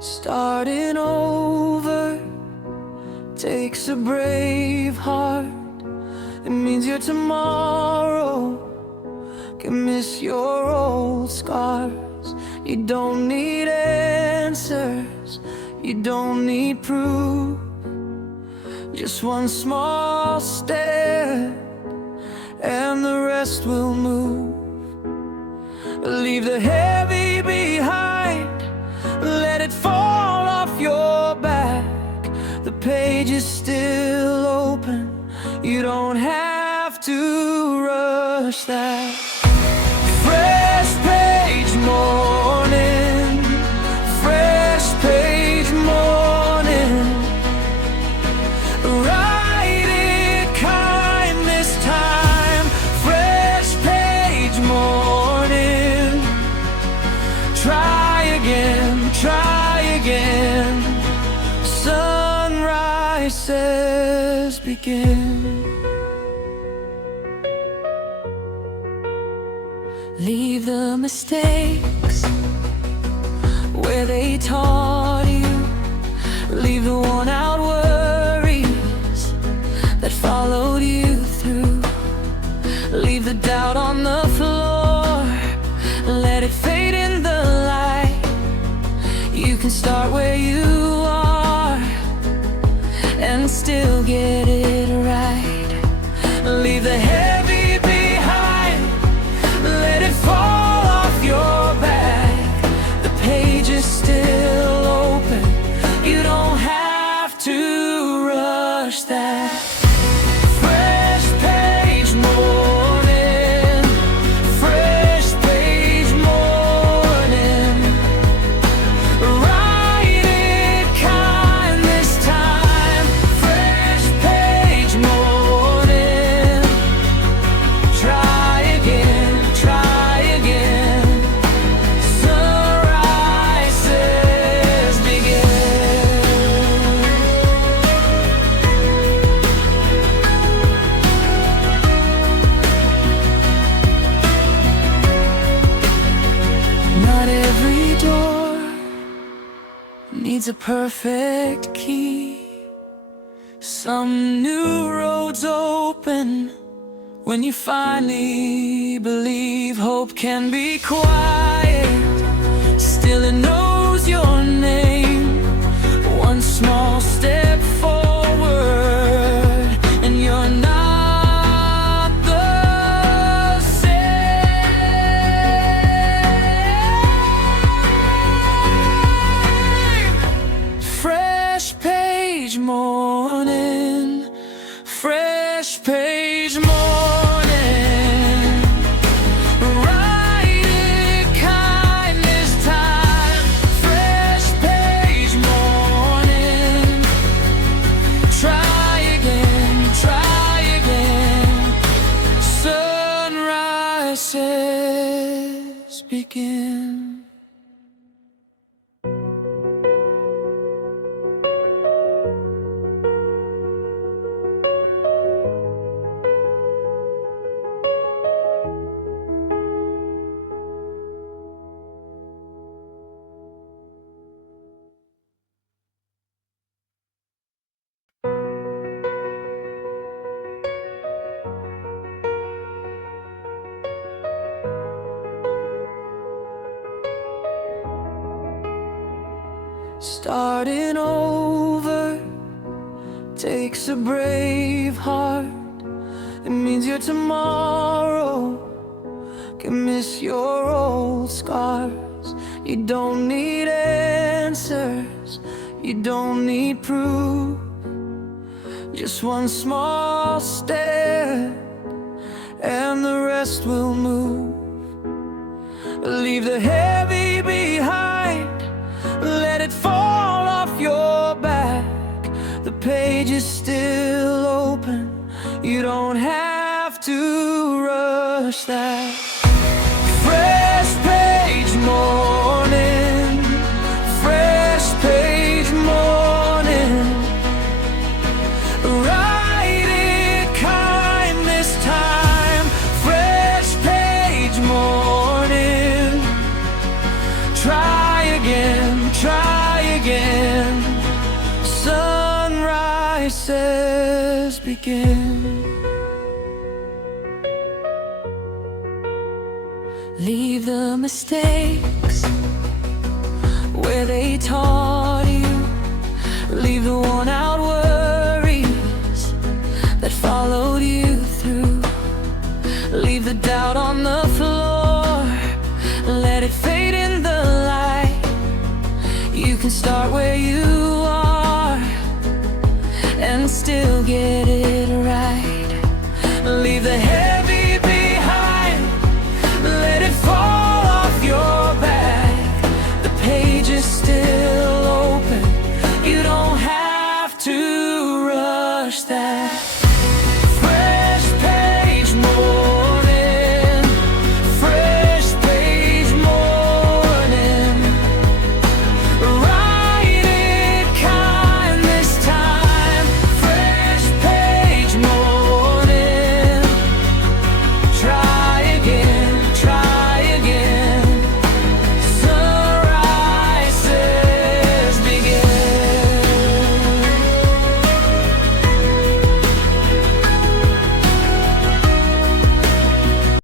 Starting over takes a brave heart. It means your tomorrow can miss your old scars. You don't need answers, you don't need proof. Just one small step and the rest will move. Leave the heavy behind, let it fall off your back. The page is still open, you don't have to rush that. Fresh page morning, fresh page morning. Write it kind this time. Fresh page morning. Try again, try again. Sunrises begin. Leave the mistakes where they taught you. Leave the worn-out worries that followed you through. Leave the doubt on the floor, let it fade in the light. You can start where you are and still get it right. Leave the heavy behind, let it fall off your back. The page is still open, you don't have to rush that. Fresh page morning, fresh page morning. Write it kind this time. Fresh page morning. Try again, try again. Sunrises begin. Not every door needs a perfect key. Some new roads open when you finally believe. Hope can be quiet, still it knows your name. One small step forward and you're not the same. Fresh page morning, fresh page morning. Write it kind this time. Fresh page morning. Try again, try again. Sunrises begin. Starting over takes a brave heart. It means your tomorrow can miss your old scars. You don't need answers, you don't need proof. Just one small step and the rest will move. Leave the heavy behind, let it fall off your back. The page is still open, you don't have to rush that. Fresh page morning, fresh page morning. Write it kind this time. Fresh page morning. Try again, try choices begin. Leave the mistakes where they taught you. Leave the worn-out worries that followed you through. Leave the doubt on the floor, let it fade in the light. You can start where you are and still get it right. Leave the heavy behind, let it fall off your back. The page is still open, you don't have to rush that.